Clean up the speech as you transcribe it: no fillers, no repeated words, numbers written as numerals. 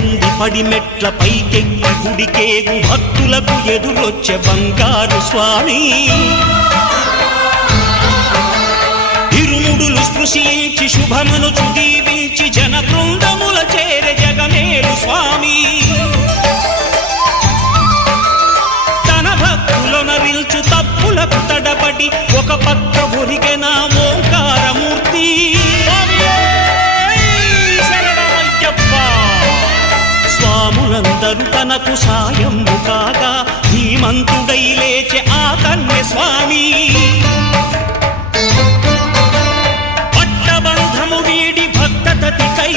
పద్దెంది పడిమెట్ల పైకెక్కి గుడికేగు భక్తులకు ఎదురొచ్చే బంగారు స్వామి ఇరుముడులు స్పృశించి శుభమనుచు దీవించి జన బృందముల చేరే జగమేలు స్వామి తన భక్తులొనరిల్చు తప్పులకు తడబడి ఒక పక్క ఒరిగెన ఓంకారమూర్తి స్వాములందరూ తనకు సాయము కాగా ధీమంతుడై లేచే ఆ కన్య స్వామి పట్టబంధము వీడి భక్తతతికై